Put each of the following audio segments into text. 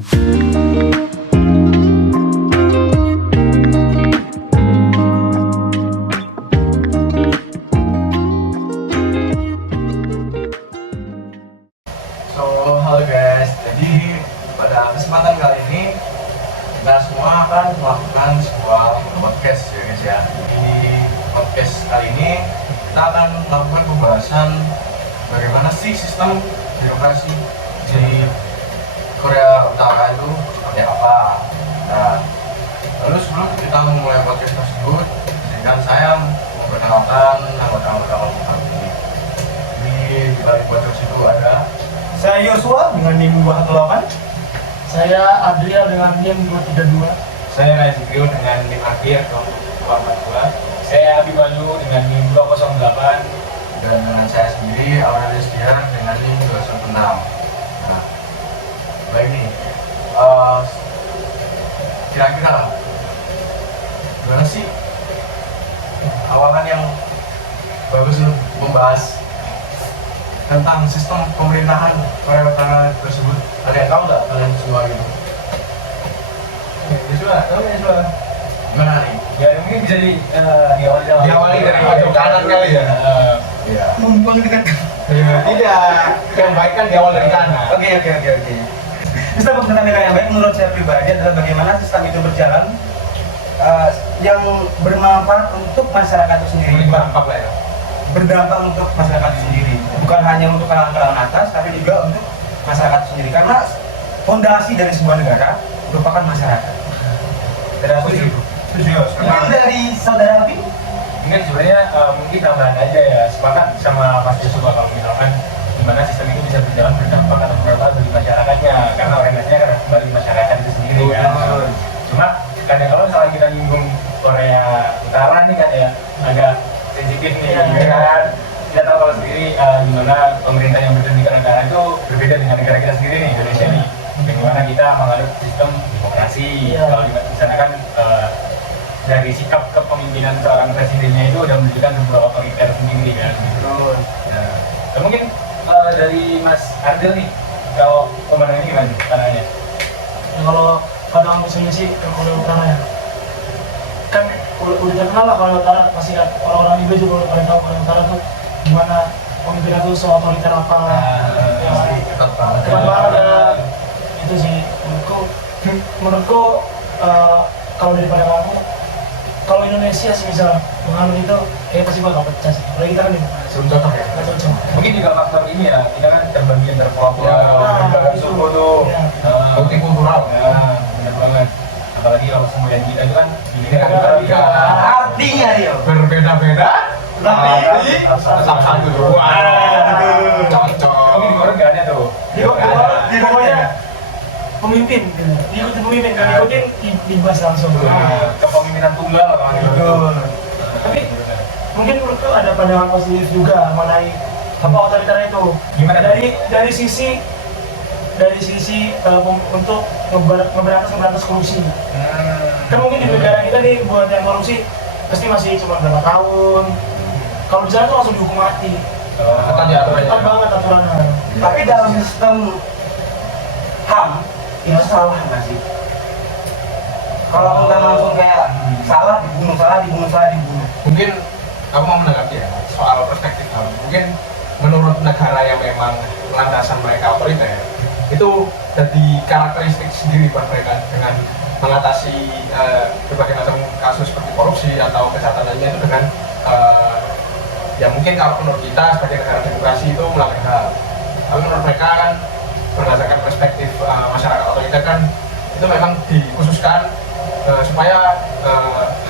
Halo guys, jadi pada kesempatan kali ini kita semua akan melakukan sebuah podcast ya guys ya. Di podcast kali ini kita akan melakukan pembahasan bagaimana sih sistem birokrasi di Korea Utara itu seperti apa. Nah, lalu sebelum kita memulai podcast tersebut, izinkan saya memperkenalkan anggota-anggota kami. Di balik podcast itu ada Saya Yosua dengan NIM 218. Saya Adriel dengan NIM 232. Saya Nazikrio dengan NIM akhir 242. Saya Abimanyu dengan NIM 208. dan dengan saya sendiri Aurelius Diar dengan NIM 216. Nah, baik nih, kira-kira gimana sih awalan yang bagus untuk membahas tentang sistem pemerintahan Korea Utara tersebut? Ada yang tahu nggak kalian semua gitu? Gimana nih? Ya mungkin bisa diawali dari pojok kanan kali ya. Iya. Membuang dengan Tidak, yang baik kan diawal dari kanan. Oke. Sistem pemerintahan negara yang baik menurut saya pribadi adalah bagaimana sistem itu berjalan yang bermanfaat untuk masyarakat itu sendiri. Berdampak lah ya. Berdampak untuk masyarakat itu sendiri, bukan hanya untuk kalangan atas, tapi juga untuk masyarakat itu sendiri. Karena fondasi dari sebuah negara merupakan masyarakat. Setuju. Mungkin dari saudara Abi? Mungkin sebenarnya mungkin tambahan aja ya, sepakat sama Mas Yosua kalau misalkan gimana sistem itu bisa berjalan berdampak atau bermanfaat bagi masyarakatnya, karena orientasinya kan bagi masyarakat itu sendiri kan. Cuma kadang kalau misalnya kita nyinggung Korea Utara nih kan ya agak sensitif nih kan. Kita tahu kalau sendiri gimana pemerintah yang berdiri negara itu berbeda dengan negara kita sendiri nih, Indonesia nih. Bagaimana kita menganut sistem demokrasi. Kalau di sana kan dari sikap kepemimpinan seorang presidennya itu udah menunjukkan sebuah otoriter sendiri kan. Nah, mungkin dari Mas Ardel nih, kalau pemandangannya gimana pandangannya? Ya, kalau kadang misalnya sih ke Korea Utara ya, kan udah terkenal lah Korea Utara, pasti kan orang-orang Indo juga udah pada tahu Korea Utara tuh gimana pemimpinnya tuh seotoriter apa. Ya, Ketat banget. ketat banget ya. Itu sih menurutku kalau daripada kamu, kalau Indonesia sih bisa mengalami itu pasti bakal pecah sih. Kalau kita kan Contoh ya. nggak cocok. Mungkin juga faktor ini ya, kita kan terbagi antara kelompok, Ya, berbagai suku tuh. Ya. Multikultural. Ya, benar banget. Apalagi kalau kemudian kita itu kan di negara Iya. Artinya Rio. Berbeda-beda Tapi satu dua. Cocok. Mungkin di Korea nggak ada tuh. Di pokoknya Pemimpin, ikutin pemimpin, kan ikutin dibahas langsung. Kepemimpinan tunggal kalau gitu. Tapi mungkin menurutku ada pandangan positif juga mengenai apa otoriter itu. Gimana? Dari sisi untuk ngeberantas korupsi. Kan mungkin di negara kita nih buat yang korupsi pasti masih cuma berapa tahun. Kalau di sana tuh langsung dihukum mati. Ketat ya aturannya. Ketat banget aturannya. tapi dalam sistem HAM itu salah nggak sih? Kalau kita langsung kayak salah dibunuh. Mungkin aku mau menanggapi ya soal perspektif kamu. Mungkin menurut negara yang memang landasan mereka otoriter itu jadi karakteristik sendiri buat mereka dengan mengatasi berbagai macam kasus seperti korupsi atau kejahatan lainnya itu dengan ya mungkin kalau menurut kita sebagai negara demokrasi itu melanggar HAM. Tapi menurut mereka kan berdasarkan perspektif masyarakat otoriter kan itu memang dikhususkan supaya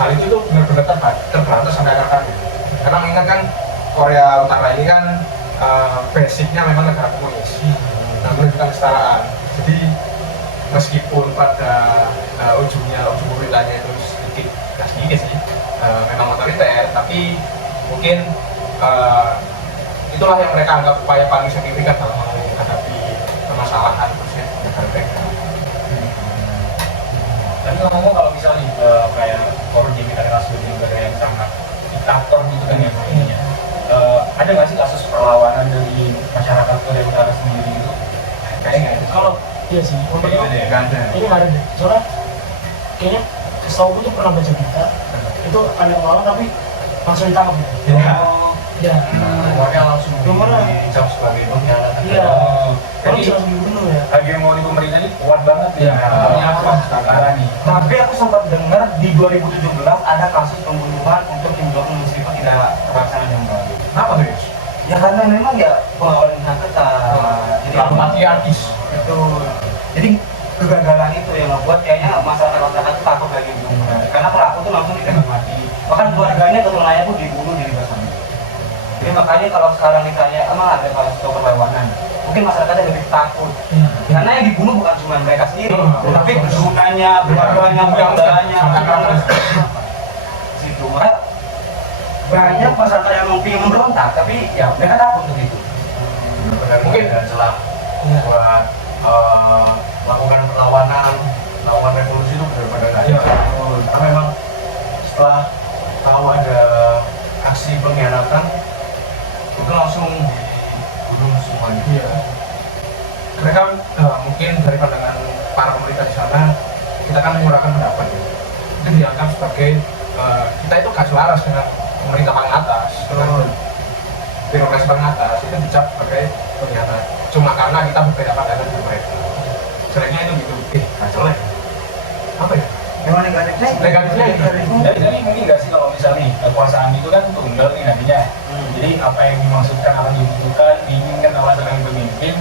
hal itu tuh benar-benar terberantas sampai akar gitu. Karena mengingat kan Korea Utara ini kan basicnya memang negara komunis, nah menunjukkan kesetaraan. Jadi meskipun pada ujung pemerintahnya itu sedikit sih memang otoriter, tapi mungkin itulah yang mereka anggap upaya paling signifikan dalam menghadapi permasalahan negara mereka. Tapi ngomong kalau misalnya kayak Korea kita kasus di negara yang sangat diktator gitu kan ya ininya, ada nggak sih kasus perlawanan dari masyarakat Korea Utara sendiri itu? Kayaknya nggak ada. Iya sih. Untuk itu Nggak ada. ini nggak ada deh. Soalnya kayaknya setahu gue tuh pernah baca berita itu ada orang tapi langsung ditangkap gitu. Ya. Ya. Rumornya langsung Rumornya. dicap sebagai pengkhianatan. Iya. Oh, Orang jadi bisa langsung dibunuh ya. hegemoni pemerintah ini kuat banget ya. Iya. Apa sekarang nih? Tapi aku sempat dengar di 2017 ada kasus pembunuhan untuk Kim Jong Un meskipun tidak terlaksana dengan baik. Kenapa tuh, Yus? Ya karena memang ya pengawalan yang ketat. Jadi Terlalu patriarkis. itu jadi kegagalan itu yang membuat kayaknya masyarakat itu takut lagi dibunuh. Karena pelaku tuh langsung ditembak mati. Bahkan keluarganya keturunannya pun dibunuh di Batam. Jadi makanya kalau sekarang ditanya emang ada kasus perlawanan, mungkin masyarakatnya lebih takut. Karena yang dibunuh bukan cuma mereka sendiri, tapi keturunannya, keluarganya, saudaranya, situ. Makanya banyak masyarakat yang mungkin memberontak, tapi ya mereka takut begitu. Mungkin ada celah buat melakukan perlawanan, melakukan revolusi itu benar-benar nggak ada. Karena memang setelah tahu ada aksi pengkhianatan itu langsung dibunuh semuanya. Iya. Mereka mungkin dari pandangan para pemerintah di sana, kita kan menyuarakan pendapat ya. Itu dianggap sebagai kita itu gak selaras dengan pemerintah paling atas, dengan birokrasi paling atas, itu dicap sebagai pengkhianat. Cuma karena kita berbeda pandangan dengan mereka. Jeleknya itu gitu, gak jelek. Apa ya? Memang negatifnya Negatifnya itu. Jadi mungkin nggak sih kalau misalnya nih kekuasaan itu kan tunggal nih nantinya. Jadi apa yang dimaksudkan akan dibutuhkan, diinginkan oleh seorang pemimpin,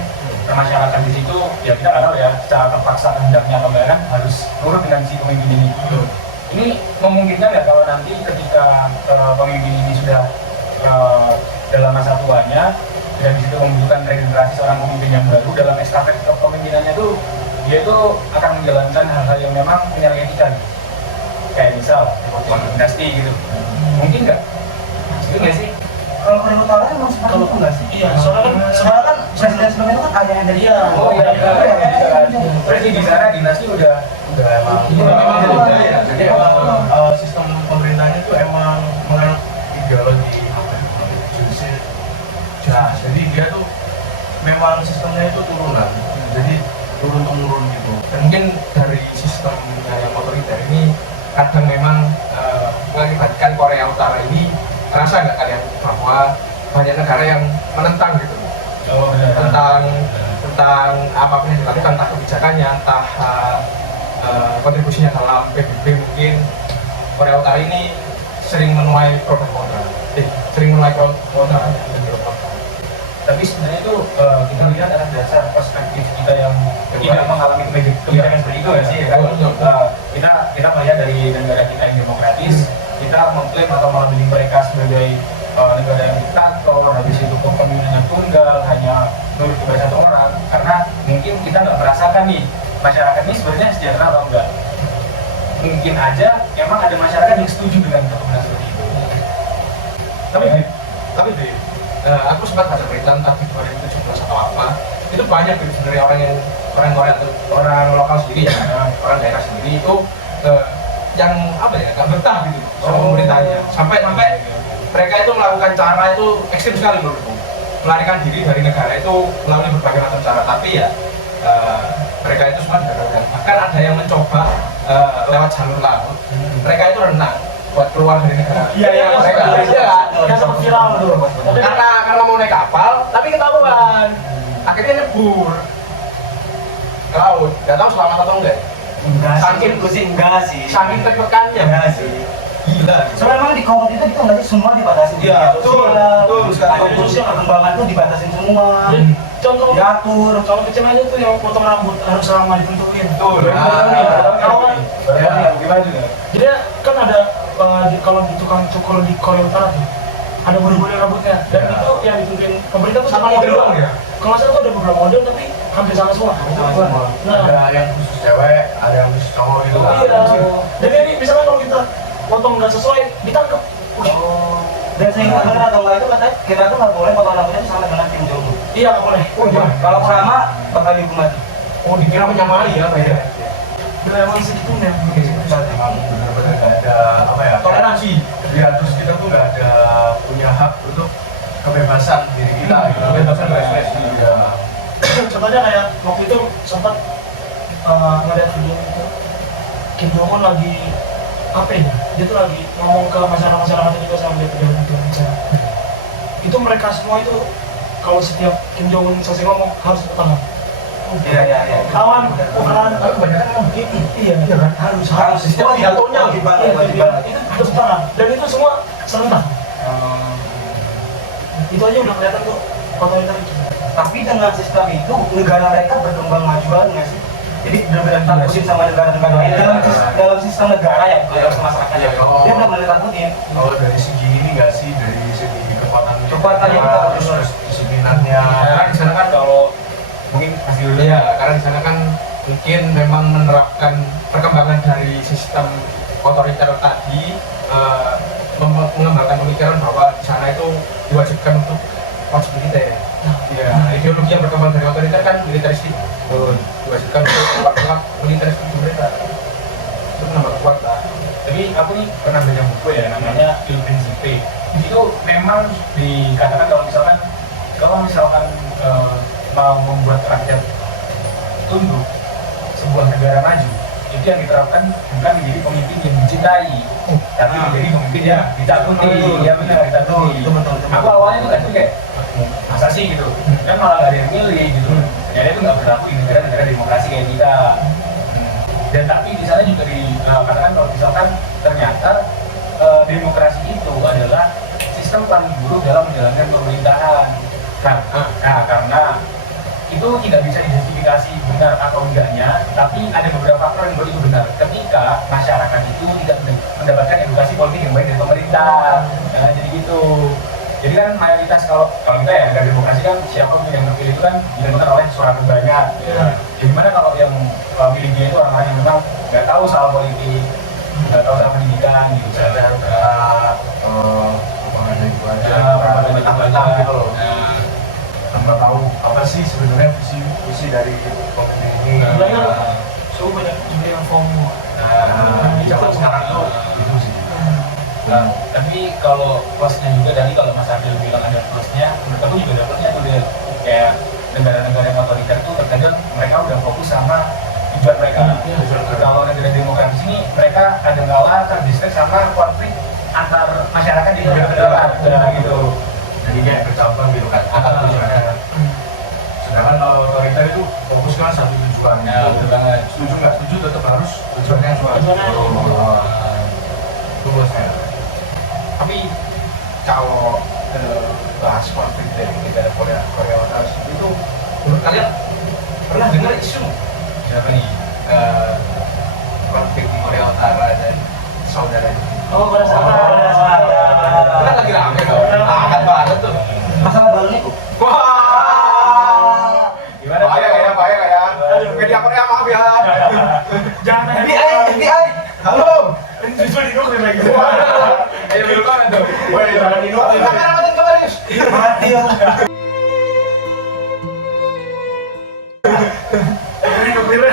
masyarakat di situ ya kita nggak tahu ya secara terpaksa hendaknya atau enggak kan harus nurut dengan si pemimpin ini. Ini memungkinkan nggak kalau nanti ketika pemimpin ini sudah dalam masa tuanya dan di situ membutuhkan regenerasi seorang pemimpin yang baru dalam estafet kepemimpinannya tuh dia itu akan menjalankan hal-hal yang memang menyalahi etika, kayak misal dinasti gitu. Mungkin nggak? Itu nggak sih? kalau Korea Utara emang seperti itu nggak sih? Iya, soalnya kan Sebenarnya kan presiden sebelumnya itu kan ayahnya dari Iya. Oh iya, berarti di sana dinasti udah emang memang udah budaya. jadi emang sistem pemerintahnya tuh emang menganut ideologi judicial. Nah, jadi dia tuh memang sistemnya itu turunan, jadi turun temurun gitu. Dan mungkin dari sistem yang otoriter ini kadang memang mengakibatkan Korea Utara ini rasa nggak kalian bahwa banyak negara yang menentang gitu Oh benar. tentang apapun yang dilakukan, entah kebijakannya, entah kontribusinya dalam PBB. Mungkin Korea Utara ini sering menuai pro dan kontra, sering menuai pro kontra. Tapi sebenarnya itu kita lihat atas dasar perspektif kita yang tidak mengalami kebijakan seperti itu ya sih kan. Kita melihat dari negara kita yang demokratis, kita mengklaim atau melabeli mereka sebagai negara yang diktator, habis itu kepemimpinannya tunggal, hanya nurut kepada satu orang, karena mungkin kita nggak merasakan nih masyarakat ini sebenarnya sejahtera atau enggak. Mungkin aja emang ada masyarakat yang setuju dengan kepemimpinan seperti itu. Tapi aku sempat baca berita entah di 2017 atau apa, itu banyak gitu sebenarnya orang Korea atau orang lokal sendiri ya, orang daerah sendiri itu yang apa ya, nggak betah gitu sama pemerintahnya, sampai mereka itu melakukan cara itu ekstrim sekali menurutku, melarikan diri dari negara itu melalui berbagai macam cara. Tapi ya mereka itu semua digagalkan. Bahkan ada yang mencoba lewat jalur laut, mereka itu renang buat keluar dari negara. Iya, Mereka yang sempat viral tuh. Tapi karena mau naik kapal tapi ketahuan, akhirnya nyebur ke laut. Gak tahu selamat atau enggak, enggak sih saking tekannya. enggak sih. Gila. Soalnya memang di Korea itu nggak sih semua dibatasi. Iya, betul. Sekarang sosial perkembangan itu dibatasin semua. contoh Diatur. contoh kecil aja tuh yang potong rambut harus lama ditentuin. Betul. Gimana juga? Jadi kan ada kalau di tukang cukur di Korea Utara tuh ada model-model rambutnya dan Ya. itu yang ditentuin pemerintah tuh Sama model doang ya? Kalau nggak salah tuh ada beberapa model tapi hampir sama semua. Nah, Ada yang khusus cewek, ada yang khusus cowok gitu kan. iya. Dan ini misalnya kalau kita potong nggak sesuai ditangkap. Dan sehingga benar atau enggak itu katanya kita tuh nggak boleh potong rambutnya itu sama dengan Kim Jong Un. Iya nggak boleh. Kalau sama bakal dihukum mati. Oh, dikira menyamai ya, beda. Udah emang segitunya. Emang benar-benar nggak ada apa ya? Toleransi. Ya terus kita tuh nggak ada punya hak untuk kebebasan diri kita, gitu. Kebebasan berekspresi. Ya. Contohnya kayak waktu itu sempat ngeliat video itu Kim Jong Un lagi apa ya? Dia tuh lagi ngomong ke masyarakat juga sama dia pejabat itu bicara. Itu mereka semua itu kalau setiap Kim Jong Un selesai ngomong harus tepuk tangan. Iya. Kawan, bukan. Tapi kebanyakan ngomong gitu. Iya kan? Harus. Setiap pidatonya Itu tepuk tangan. Dan itu semua serentak. Itu aja udah kelihatan tuh otoriter itu. Tapi dengan sistem itu negara mereka berkembang maju banget nggak sih? Jadi benar-benar takutin sama negara-negara lain dalam sistem negara ya, dalam masyarakat ya. Dia benar-benar takutin. Kalau dari segi ini nggak sih, dari segi Kekuatan yang kita terus disiplinannya. Karena di sana kan kalau Mungkin pasti dulu ya, karena di sana kan mungkin memang menerapkan perkembangan dari sistem otoriter tadi, mengembangkan pemikiran bahwa di sana itu diwajibkan untuk wajib militer. Ya, ideologi yang berkembang dari otoriter kan militeristik. Diwajibkan untuk kuat militeristik mereka. Itu menambah kekuatan. Tapi aku nih pernah baca buku ya, namanya Il Principe. Itu memang dikatakan kalau misalkan mau membuat rakyat tunduk sebuah negara maju, itu yang diterapkan bukan menjadi pemimpin yang dicintai, tapi menjadi pemimpin yang ditakuti. Ya benar, ditakuti. Aku awalnya tuh kan kayak masa sih gitu, kan malah gak ada yang milih gitu. Ternyata itu nggak berlaku di negara-negara demokrasi kayak kita. Dan tapi di sana juga dikatakan kalau misalkan ternyata demokrasi itu adalah sistem paling buruk dalam menjalankan pemerintahan. Karena itu tidak bisa dijustifikasi benar atau enggaknya, tapi ada beberapa faktor yang membuat itu benar. Ketika masyarakat itu tidak mendapatkan edukasi politik yang baik dari pemerintah, jadi gitu. Jadi kan mayoritas kalau kita ya negara demokrasi kan siapapun yang terpilih itu kan ditentukan oleh suara terbanyak. Gimana kalau yang milih dia itu orang-orang yang memang nggak tahu soal politik, nggak tahu soal pendidikan gitu. Misalnya gitu loh. Tanpa tahu apa sih sebenarnya visi dari pemimpin ini. So banyak juga yang FOMO. Zaman sekarang tuh itu sih. Tapi kalau plusnya juga tadi kalau Mas Adil bilang ada plusnya, menurut aku juga ada plusnya tuh dia kayak negara-negara yang otoriter itu terkadang mereka udah fokus sama tujuan mereka. Kalau negara demokratis ini mereka kadang-kala terdistrik sama konflik antar masyarakat di negara gitu. Jadi kayak bercabang gitu kan antar tujuannya. Sedangkan kalau otoriter itu fokus kan satu tujuan. Ya, betul banget. Setuju nggak setuju tetap harus tujuannya cuma. Itu bosnya. Tapi kalau bahas konflik dari negara Korea Utara itu, menurut kalian pernah dengar isu Siapa nih? konflik di Korea Utara dan saudaranya? Oh, pada saat Kan lagi rame dong, hangat banget tuh. Masalah balon itu. Wah, Gimana? bahaya ya. Media Korea maaf ya. jangan FBI. Halo. justru di dulu lagi. Ayo dulu kan tuh. Woi, jangan di note. Kameramen kemarin. Mati ya. Ini dokternya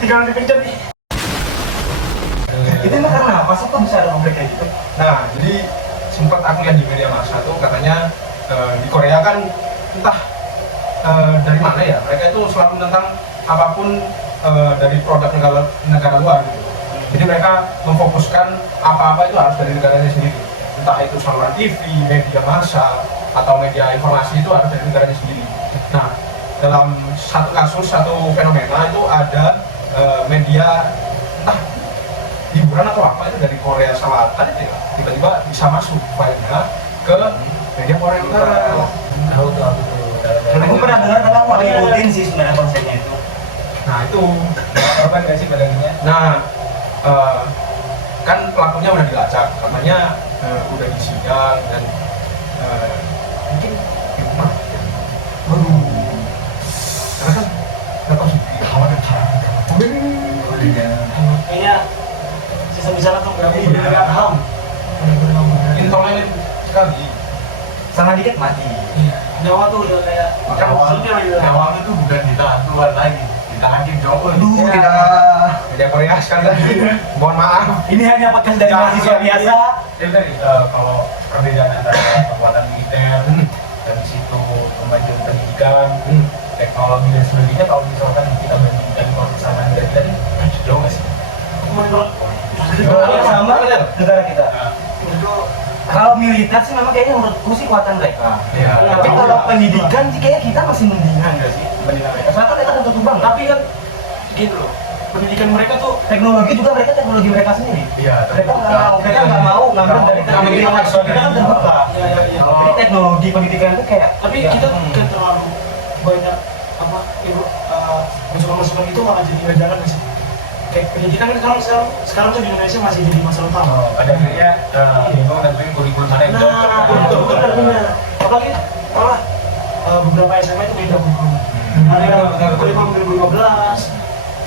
tinggal dipencet nih. Itu emang karena apa sih kok bisa ada konflik kayak gitu? Nah, jadi sempat aku lihat di media massa tuh katanya di Korea kan entah dari mana ya, mereka itu selalu menentang apapun dari produk negara luar gitu. Jadi mereka memfokuskan apa-apa itu harus dari negaranya sendiri. Entah itu saluran TV, media massa, atau media informasi itu harus dari negaranya sendiri. Nah, dalam satu kasus, satu fenomena itu ada media entah hiburan atau apa itu dari Korea Selatan itu ya, tiba-tiba bisa masuk filenya ke media Korea Utara. Tahu tuh aku tuh. Aku pernah dengar tapi aku nggak ngikutin sih sebenarnya konsepnya itu. Nah itu, Korban gak sih badannya? nah kan pelakunya udah dilacak, katanya udah disidang dan mungkin di rumah. Waduh, karena kan nggak tahu sih khawatir Kayaknya sistem di sana tuh nggak benar ham. intoleran sekali. Salah dikit mati. Iya, nyawa tuh udah kayak Nyawang itu bukan ditahan keluar lagi, ditahan Kim Jong Un. Aduh, Ya. tidak. Media Korea sekali lagi, mohon maaf. Ini hanya podcast dari mahasiswa biasa. Jadi tadi kalau perbedaan antara kekuatan militer dan di situ kemajuan pendidikan, teknologi dan sebagainya, kalau misalkan kita bandingkan kalau persamaan dari kita nih jauh nggak sih? Sama negara kita. Nah, Itu kalau militer sih memang kayaknya menurutku sih kuatan mereka. Iya. Tapi kalau pendidikan sih kayaknya kita masih mendingan nggak sih dibanding mereka. Soalnya kan mereka tentu tumbang. Tapi kan gitu loh, pendidikan mereka tuh Teknologi juga mereka teknologi mereka sendiri. Iya. Mereka nggak mau ngambil dari teknologi yang kita kan terbuka. Jadi teknologi pendidikan itu kayak. tapi kita kan terlalu banyak apa ibu masukan-masukan itu malah jadi nggak jalan nggak sih? Kayak pendidikan kan sekarang tuh di Indonesia masih jadi masalah utama. pada akhirnya bingung nentuin kurikulum mana yang cocok. Benar. Apalagi malah beberapa SMA itu beda kurikulum. Ada yang kurikulum 2015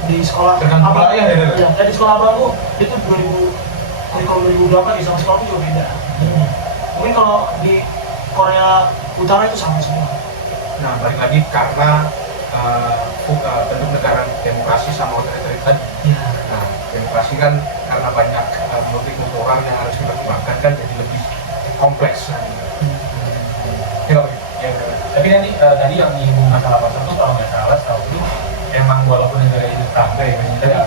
di sekolah Tergantung wilayah ya, Dek? Iya, di sekolah abangku itu 2000 kurikulum 2008 di sama sekolahku juga beda. Mungkin kalau di Korea Utara itu sama semua. Nah, balik lagi karena bentuk negara demokrasi sama otoriter tadi. Iya. Nah, demokrasi kan karena banyak multikultural yang harus dipertimbangkan kan jadi lebih kompleks. Nah, ya, Pak? Ya, tapi nanti tadi yang menyinggung masalah pasar tuh kalau nggak salah setahu itu emang walaupun negara itu tetangga ya maksudnya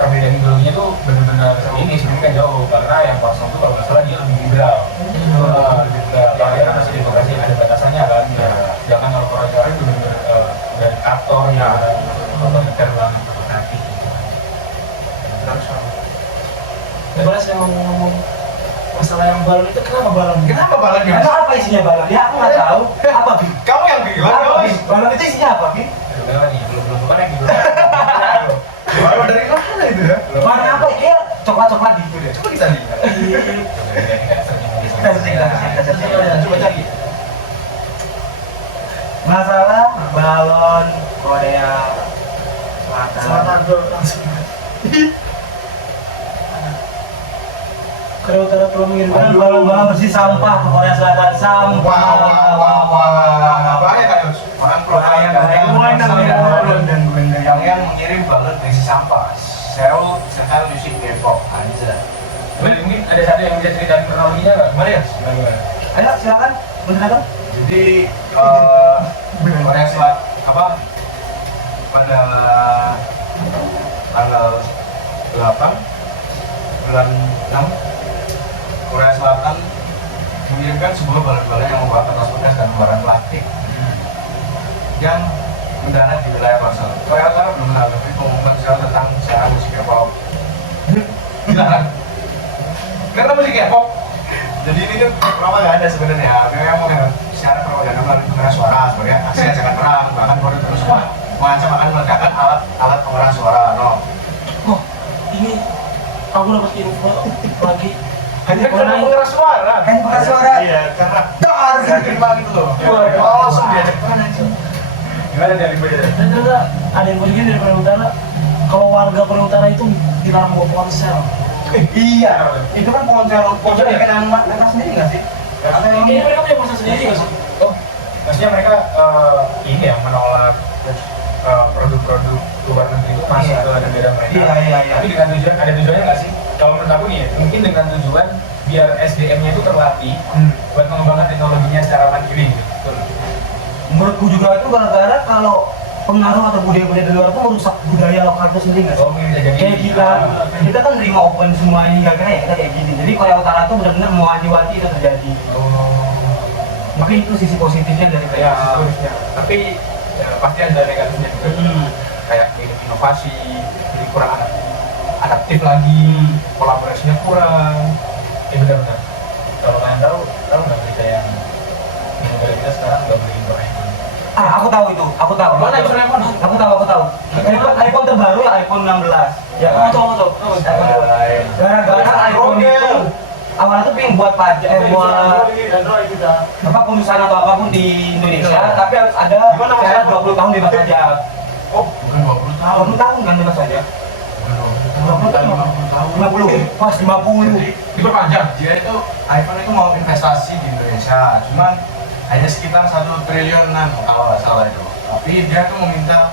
tapi perbedaan ideologinya tuh benar-benar ini sebenarnya jauh karena yang kosong tuh kalau nggak salah dia lebih liberal. Lebih liberal. Yang dia kan masih demokrasi ada batasannya kan. Jangan kalau Korea Utara itu benar-benar dari aktor ya otoriter banget nanti. Terus, Boleh saya ngomong masalah yang balon itu kenapa balon? kenapa balon ya? Itu apa isinya balon? Ya aku nggak tahu. Apa Bi? Kamu yang bilang, Apa Bi? guys. Balon itu isinya apa Bi? Belum nih, belum bukan yang belum. Balon dari mana itu ya? Warna apa? Kayak coklat-coklat gitu deh. Coba kita lihat. Kita searching. Coba cari. Masalah balon Korea Selatan. Selatan tuh langsung. Korea Utara telah mengirimkan Balon-balon bersih sampah ke Korea Selatan. Sampah. Bahaya kan, Yus? Orang Bahaya, bahaya. Mulai namanya balon dan benda Yang mengirim balon berisi sampah. Seoul Style Music Depok aja. Mungkin ada satu yang bisa ceritain kronologinya nggak? Gimana ya? Ayo silakan. Beneran? Jadi Korea Selatan apa pada tanggal 8 bulan 6 Korea Selatan mengirimkan sebuah balon-balon yang membawa kertas bekas dan lembaran plastik yang mendarat di wilayah Korsel. Korea Utara belum menanggapi pengumuman Seoul tentang siaran musik K-pop. Dilarang. Karena musik K-pop. Jadi ini tuh propaganda sebenarnya. Memang mau siaran propaganda melalui pengeras suara sebagai aksi ajakan perang. Bahkan Korea terus wah mengancam akan meledakan alat pengeras suara. No. Oh, ini aku dapat info lagi. Hanya karena mengeras suara. Kan pengeras suara. Iya, karena Dar. terima gitu loh. Wah, Langsung diajak perang aja. Gimana dari gue? Dan ternyata ada info juga dari Korea Utara. Kalau warga Korea Utara itu dilarang bawa ponsel. Iya. Itu kan ponsel bikinan mereka sendiri nggak sih? Kayaknya mereka punya ponsel sendiri nggak sih? Oh, maksudnya mereka ini ya menolak produk-produk luar negeri itu masuk ke negara mereka. Iya. Tapi dengan tujuan ada tujuannya nggak sih? Kalau menurut aku nih ya, mungkin dengan tujuan biar SDM-nya itu terlatih buat mengembangkan teknologinya secara mandiri. Gitu. Menurutku juga itu gara-gara kalau pengaruh atau budaya-budaya di luar itu merusak budaya lokal itu sendiri nggak sih? Oh, mungkin bisa jadi. Kayak kita kan nerima open semuanya hingga akhirnya ya kita kayak gini. Jadi Korea Utara tuh benar-benar mewanti-wanti itu terjadi. Mungkin itu sisi positifnya dari Ya, Korea. tapi ya, pasti ada negatifnya juga. Kayak inovasi, jadi kurang adaptif lagi, kolaborasinya kurang. Ya benar-benar. Kalau kalian tahu nggak berita yang di negara kita sekarang nggak boleh impor iPhone. Aku tahu itu, aku tahu. Mana iPhone? Aku tahu. iPhone terbaru ya iPhone 16. Ya, Aku tahu. gara-gara iPhone itu awalnya tuh pengen buat pajak, buat Android kita. apa perusahaan atau apapun di Indonesia, tapi harus ada syarat 20 tahun bebas pajak. Oh, bukan 20 tahun. 20 tahun kan bebas pajak. 20 tahun. 50, pas 50. Jadi diperpanjang. Dia itu iPhone itu mau investasi di Indonesia, cuman hanya sekitar 1 triliunan kalau nggak salah itu. Tapi dia tuh meminta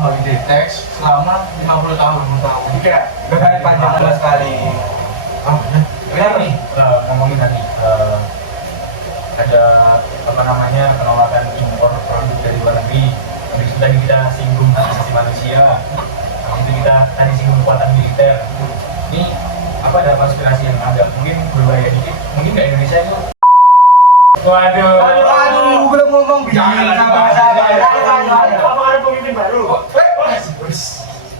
holiday tax selama 50 tahun. Jadi kayak Gak bayar pajak sama sekali. Kenapa nih ngomongin tadi ada apa namanya penolakan impor produk dari luar negeri. Habis itu tadi kita singgung hak asasi manusia Rusia, itu kita tadi singgung kekuatan militer. Ini apa ada konspirasi yang agak mungkin berbahaya dikit, mungkin nggak Indonesia itu. Aduh, belum ngomong. Jangan sabar. Apa ada pemimpin baru?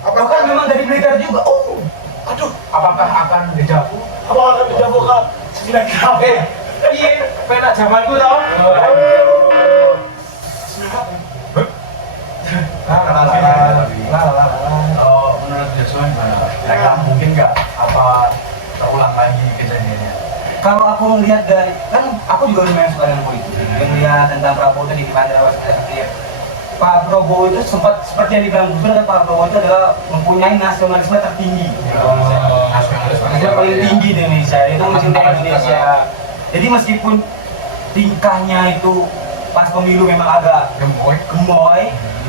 Bahkan memang dari militer juga. Aduh, apakah akan dejavu? Apa akan dijabukkan 9 gram? Iya, pena zamanku tau. Kalau menurut Joshua gimana? Kira-kira mungkin nggak apa terulang lagi kejadiannya? Kalau aku melihat dari, kan aku juga lumayan suka dengan politik. Yang melihat tentang Prabowo tadi di Bandara Waspada. Pak Prabowo itu sempat seperti yang dibilang benar, Pak Prabowo itu adalah mempunyai nasionalisme tertinggi. Nasionalisme paling tinggi di Indonesia, itu mencintai Indonesia. Jadi meskipun tingkahnya itu pas pemilu memang agak gemoy,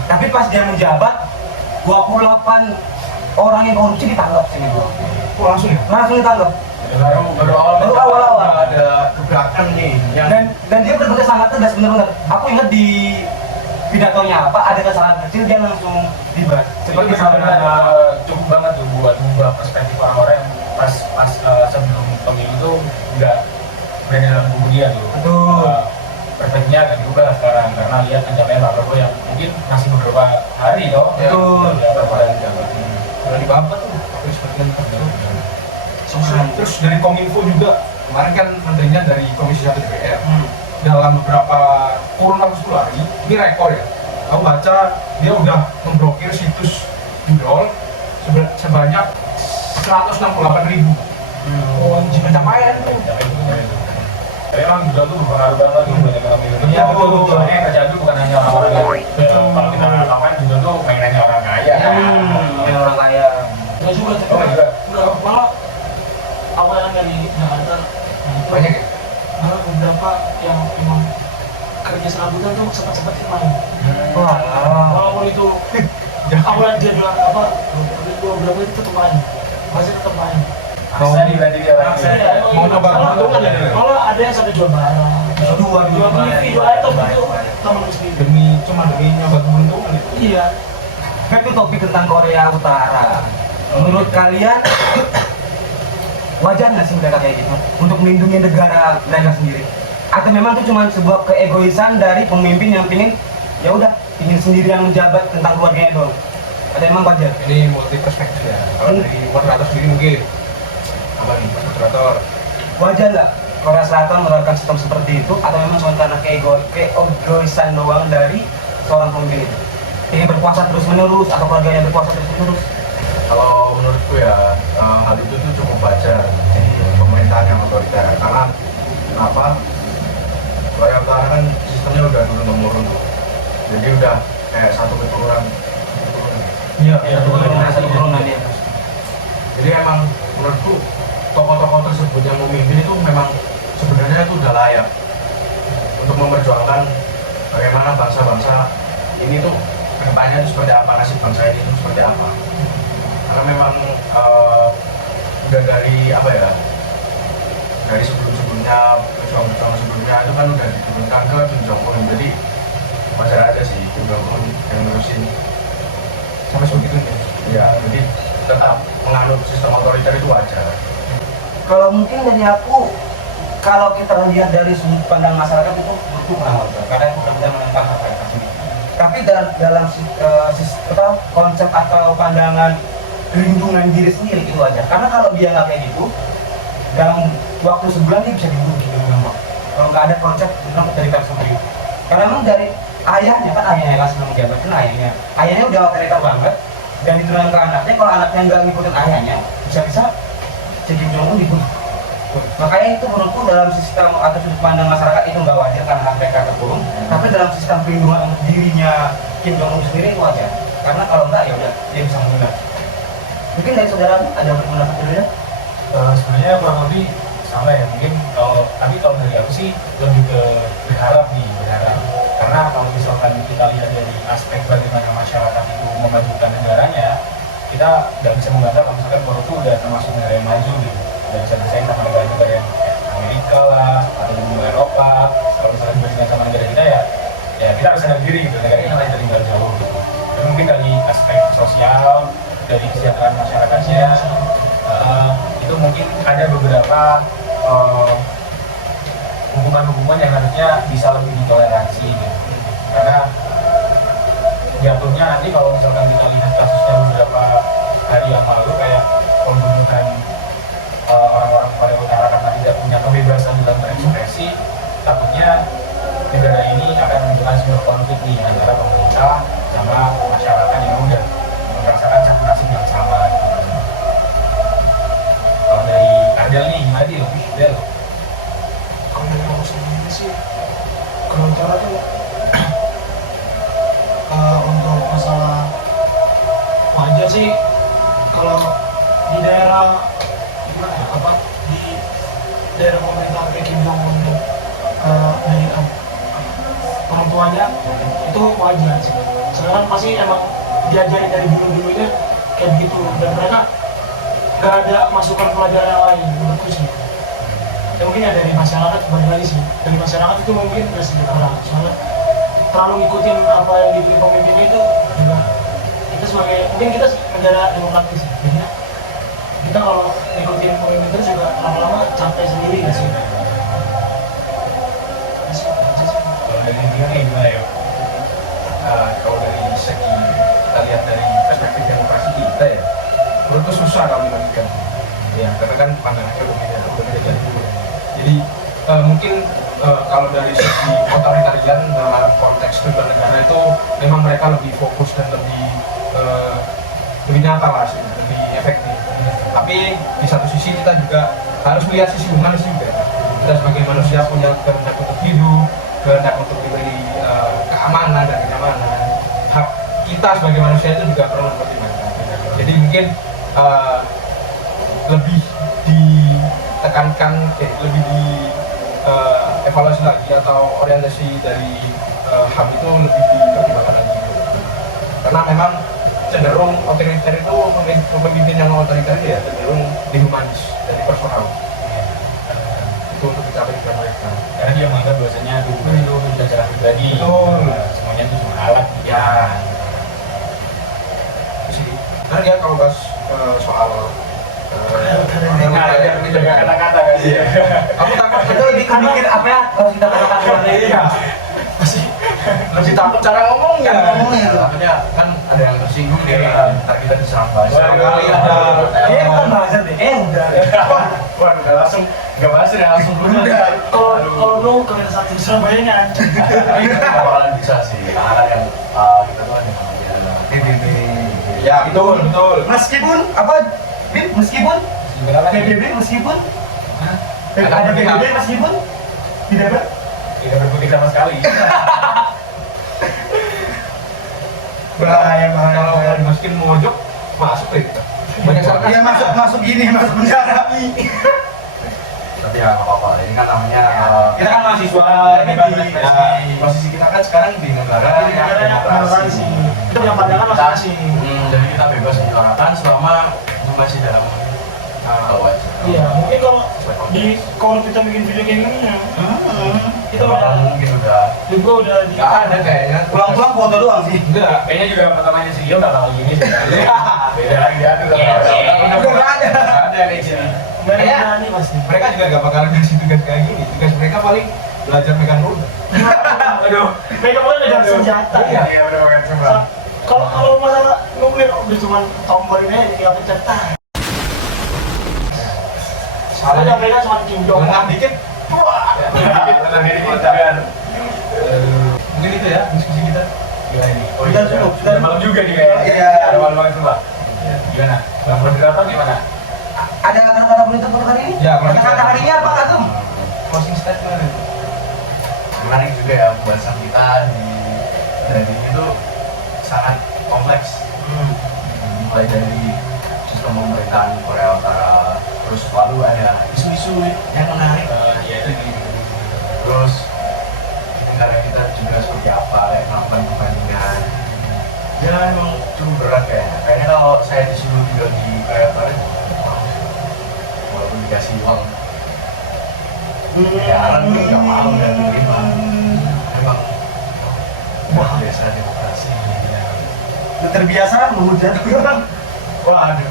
tapi pas dia menjabat 28 orang yang korupsi ditangkap sini bro. Langsung ya? Langsung ditangkap. Baru awal ada gebrakan nih yang Dan dia benar-benar sangat tegas, benar-benar. Aku ingat di pidatonya apa ada kesalahan kecil dia langsung dibahas. Seperti misalnya cukup banget tuh buat mengubah perspektif orang-orang yang pas sebelum pemilu itu nggak berada dalam kubu dia tuh. Betul. Perspektifnya akan diubah sekarang karena lihat pencapaian Pak Prabowo yang mungkin masih beberapa hari toh. Betul. Beberapa hari jabat. Udah dibabat tuh, terus bagian terbaru. Terus dari Kominfo juga, kemarin kan menterinya dari Komisi 1 DPR. Dalam beberapa kurun waktu 10 hari, ini rekor ya. Aku baca dia udah memblokir situs judol sebanyak 168.000. Pencapaian tuh. Tapi emang juga tuh berpengaruh banget tuh banyak orang Indonesia. Iya, betul. Soalnya yang terjadi bukan hanya orang-orang yang kalau kita lakukan juga tuh mainannya orang kaya. Yang orang kaya. Enggak juga, Oh juga. enggak, malah awalan dari Jakarta Banyak ya? malah beberapa yang memang kerja serabutan tuh sempat main. Wah. Walaupun itu awalan dia bilang apa, beberapa itu tetap main, masih tetap main. Maksa nih berarti dia orang Iya, Mau coba keuntungan ya? malah ada yang sampai jual barang, Dua jual TV, jual item itu temen sendiri. Demi nyoba keuntungan itu. Iya, Itu topik tentang Korea Utara. Menurut kalian wajar nggak sih mereka kayak gitu untuk melindungi negara mereka sendiri? Atau memang itu cuma sebuah keegoisan dari pemimpin yang pingin ya udah ingin sendirian menjabat tentang keluarganya doang? Atau memang wajar? Ini multi perspektif ya. Kalau dari moderator sendiri mungkin apa nih moderator? Wajar nggak Korea Selatan menerapkan sistem seperti itu? Atau memang cuma karena keegoisan doang dari seorang pemimpin itu? Ingin berkuasa terus menerus atau keluarganya berkuasa terus menerus? kalau menurutku ya hal itu tuh cukup wajar pemerintahan yang otoriter karena apa Korea Utara kan sistemnya udah turun temurun jadi udah kayak satu keturunan Iya, Satu keturunan dia. jadi emang menurutku tokoh-tokoh tersebut yang memimpin itu memang sebenarnya itu udah layak untuk memperjuangkan bagaimana bangsa-bangsa ini tuh kedepannya itu seperti apa, nasib bangsa ini itu seperti apa. Karena memang udah dari apa ya, dari sebelum-sebelumnya pejuang-pejuang sebelumnya itu kan udah diturunkan ke Kim Jong Un, jadi wajar aja sih Kim Jong Un yang nerusin sampai sebegitu ya. ya, jadi tetap menganut sistem otoriter itu wajar. Kalau mungkin dari aku, kalau kita lihat dari sudut pandang masyarakat itu kurang wajar karena itu benar-benar menentang masyarakat ini. Tapi dalam konsep atau pandangan perlindungan diri sendiri itu wajar. Karena kalau dia nggak kayak gitu, dalam waktu sebulan dia bisa dibunuh gitu memang. Kalau nggak ada konsep tentang otoriter seperti itu. Karena memang dari ayahnya kan sebelum menjabat kan ayahnya udah otoriter banget dan diturunkan ke anaknya. Kalau anaknya nggak ngikutin ayahnya, bisa-bisa jadi Jong Un dibunuh. Makanya itu menurutku dalam sistem atau sudut pandang masyarakat itu nggak wajar karena mereka terkurung. Tapi dalam sistem perlindungan untuk dirinya Kim Jong Un sendiri itu wajar. Karena kalau nggak ya udah dia bisa menunda. Mungkin dari saudara ada pendapat berbeda? Sebenarnya kurang lebih sama ya, mungkin tapi kalau dari aku sih lebih ke berharap karena kalau misalkan kita lihat dari aspek bagaimana masyarakat itu memajukan negaranya, kita nggak bisa menganggap kalau misalkan baru itu udah termasuk negara yang maju gitu, udah bisa bersaing sama negara-negara yang Amerika lah atau benua Eropa. Kalau misalkan dibandingkan sama negara kita ya kita harus sadar diri gitu, negara kita masih tertinggal jauh gitu. Tapi mungkin dari aspek sosial, dari kesejahteraan masyarakatnya, itu mungkin ada beberapa hukuman-hukuman yang harusnya bisa lebih ditoleransi gitu. Karena jatuhnya nanti kalau misalkan kita lihat kasusnya beberapa hari yang lalu kayak pembunuhan orang-orang Korea Utara karena tidak punya kebebasan dalam berekspresi, takutnya negara ini akan menunjukkan sebuah konflik nih antara pemerintah sama masyarakat yang udah merasakan satu nasib yang sama gitu. Kalau dari Adel nih gimana Dil? Del? Kalau dari aku sendiri sih Korea Utara tuh untuk masalah wajar sih kalau di daerah gimana ya, apa di daerah pemerintahan kayak Kim Jong Un dari orang tuanya itu wajar sih. Sedangkan pasti emang diajari dari dulu-dulunya kayak begitu dan mereka gak ada masukan pelajaran yang lain menurutku sih. Ya mungkin ya dari masyarakat kembali lagi sih, dari masyarakat itu mungkin udah sedikit kurang soalnya terlalu ngikutin apa yang dipilih pemimpinnya itu juga kita sebagai mungkin kita negara demokratis ya, jadinya kita kalau ngikutin pemimpin terus juga lama-lama capek sendiri gak sih? Kalau dari dia nih gimana ya? Kalau dari segi kita lihat dari perspektif demokrasi kita ya, menurutku susah kalau dibandingkan. Ya, karena kan pandangannya berbeda dari dulu. Jadi mungkin kalau dari segi otoritarian dalam konteks tujuan negara itu memang mereka lebih fokus dan lebih nyata lah sih, lebih efektif. Tapi di satu sisi kita juga harus melihat sisi humanis juga. Kita sebagai manusia punya kehendak untuk hidup, kehendak untuk diberi keamanan dan kenyamanan. Hak kita sebagai manusia itu juga perlu dipertimbangkan. Jadi mungkin lebih ditekankan, lebih di evaluasi lagi atau orientasi dari HAM itu lebih dipertimbangkan lagi. Karena memang cenderung otoriter itu pemimpin yang otoriter ya cenderung dihumanis dari personal. Itu untuk dicapai dengan mereka. Karena dia menganggap bahwasanya dukungan itu sudah secara pribadi. Betul. Semuanya itu cuma alat. Ya. Sih. Karena dia kalau bahas soal Jaga kata-kata kan sih. aku takut Itu lebih ke mikir apa ya harus kita katakan sebenarnya. iya masih lebih takut cara ngomongnya. Takutnya kan ada yang tersinggung nih, ntar kita diserang bahasa. Kali ada Ini bukan bahasa deh, udah. Wah, udah langsung gak bahas ya langsung berudah. Kalau lu ke satu Surabaya anjing. Awalan bisa sih, karena yang kita tuh ada namanya PBB. ya betul betul. Meskipun apa? Bib, meskipun PBB meskipun ada PBB meskipun tidak Tidak berkutik sama sekali. bahaya Kalau dimasukin mojok masuk deh kita. Banyak sarkas. Dia masuk gini masuk penjara. Tapi ya nggak apa-apa, ini kan namanya Kita kan mahasiswa ini posisi kita kan sekarang di negara yang demokrasi. Itu yang pandangan masing-masing. Jadi kita bebas menyuarakan selama masih dalam wajar. Iya, mungkin kalau kita bikin video kayak gini ya, kita udah mungkin udah juga udah di Nggak ada kayaknya. pulang-pulang foto doang sih. Enggak. Kayaknya juga pertamanya si Gio nggak bakal gini sih. Beda lagi dia tuh. Udah nggak ada. Nggak ada kayak gini. nggak Kayak berani pasti. mereka juga gak bakal kasih tugas kayak gini. Tugas mereka paling belajar megang roda. Aduh. Mereka mulai dengan senjata. Iya. Iya benar banget coba. Kalau masalah nuklir udah cuma tombolin aja tinggal pencet. Soalnya mereka cuma cincong. Lengah dikit. Mungkin itu ya diskusi kita. Gimana ini? Oh, Sudah iya. cukup, Sudah sudah. malam juga nih kayaknya. Iya. Ada malam banget coba. Gimana? Bang moderator gimana? Ada kata-kata penutup untuk hari ini? Ya, kalau Kata-kata kita- hari ini apa Kak Tum? Closing statement. Menarik juga ya pembahasan kita di dari itu sangat kompleks. Mulai dari sistem pemerintahan Korea Utara, terus lalu ada isu-isu yang menarik. Iya itu di Terus negara kita juga seperti apa, kayak melakukan perbandingan. Ya emang cukup berat kayaknya. Kayaknya kalau saya disuruh tinggal di Korea Utara, walaupun dikasih uang, ya orang pun nggak mau dan terima. Memang luar biasa demokrasi. terbiasa menghujat orang. Waduh.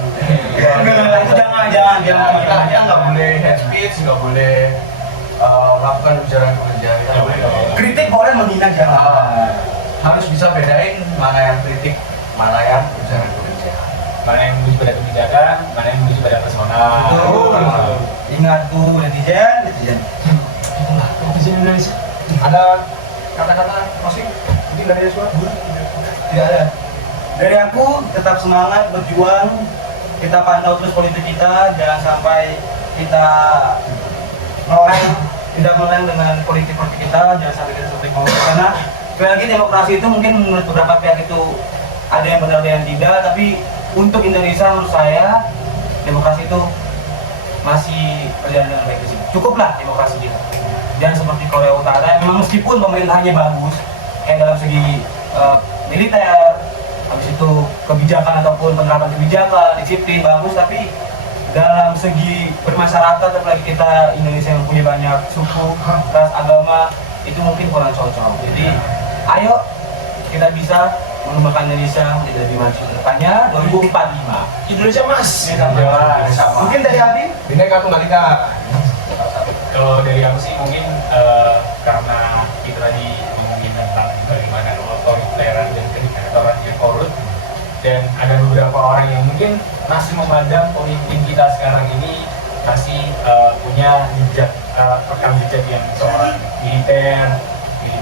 Itu jangan. Kita nggak boleh head speech, nggak boleh melakukan ujaran kebencian. Nggak boleh. Kritik boleh, menghina jangan. Harus bisa bedain mana yang kritik, mana yang ujaran kebencian. Mana yang menuju pada kebijakan, mana yang menuju pada personal. Betul. Ingat tuh netizen. Itulah netizen Indonesia. Ada kata-kata closing mungkin dari Yosua? Tidak ada. Dari aku tetap semangat berjuang. Kita pantau terus politik kita, jangan sampai kita tidak meleng dengan politik kita, jangan sampai kita seperti mau. Karena sekali lagi demokrasi itu mungkin menurut beberapa pihak itu ada yang benar ada yang tidak, tapi untuk Indonesia menurut saya demokrasi itu masih berjalan dengan baik di sini. Cukuplah demokrasi kita. Jangan seperti Korea Utara, memang meskipun pemerintahnya bagus, kayak dalam segi militer, habis itu kebijakan ataupun penerapan kebijakan, disiplin bagus, tapi dalam segi bermasyarakat, apalagi kita Indonesia yang punya banyak suku, ras, agama, itu mungkin kurang cocok. Jadi, ayo kita bisa mengembangkan Indonesia menjadi lebih maju ke depannya 2045. Indonesia Mas. Mungkin dari Abi? Bineka Tunggal Ika. Kalau dari aku sih mungkin karena kita tadi ngomongin tentang bagaimana otoriteran dan diktatoran yang korup, dan ada beberapa orang yang mungkin masih memandang pemimpin kita sekarang ini masih punya jejak rekam jejak yang seorang militer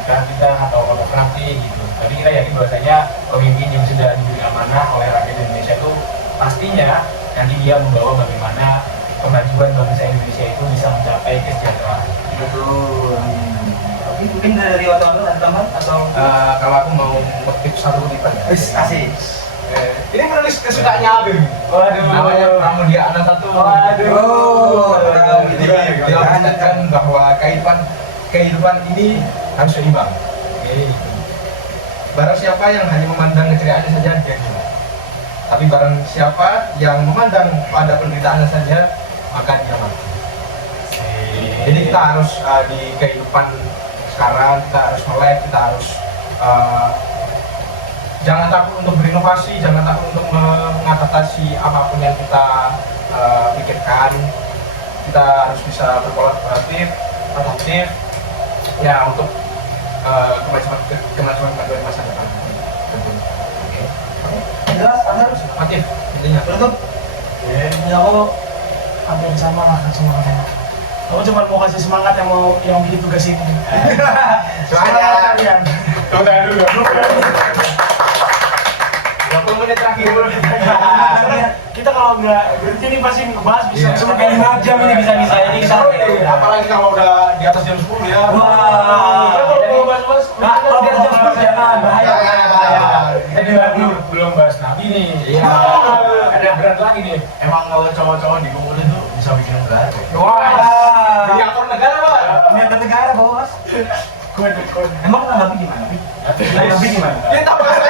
kita atau autokratik gitu. Tapi kita yakin bahwasanya pemimpin yang sudah diberi amanah oleh rakyat Indonesia itu pastinya nanti dia membawa bagaimana kemajuan bangsa Indonesia itu bisa mencapai kesejahteraan. Betul. Tapi mungkin dari otoritas ada tambahan atau? Kalau aku mau kutip satu kutipan ya. Asik. Ini menulis kesukaannya Abim. Waduh. Namanya Pramudia Anand 1. Dia menyatakan bahwa kehidupan ini harus seimbang. Barang siapa yang hanya memandang keceriaannya saja dia gila. Tapi barang siapa yang memandang pada penderitaannya saja, maka dia mati. Jadi kita harus di kehidupan sekarang kita harus melek, kita harus jangan takut untuk berinovasi, jangan takut untuk mengatasi apapun yang kita pikirkan. Kita harus bisa berkolaboratif, produktif, ya untuk kemajuan masa depan. Jelas, harus. Aktif, intinya. Penutup. Ya aku hampir sama lah semua katanya. Aku cuma mau kasih semangat yang bikin tugas ini. Semangat kalian. Tunggu tangan dulu. 20 menit terakhir. Kita kalau nggak berhenti ini pasti ngebahas bisa Iya. Sampai 5 jam ini bisa-bisa ini kita. Apalagi kalau udah di atas jam 10 ya. Wah. Kalau bahas-bahas, Nah, kalau dia jam 10 jangan bahaya. Tadi belum bahas Nabi nih. Iya. Ada berat lagi nih. Emang kalau cowok-cowok dikumpulin tuh bisa bikin berat. Wah, jadi aktor negara Pak. Niatan negara bos. kode. Emang Nabi gimana? Nabi gimana? Dia tak bahas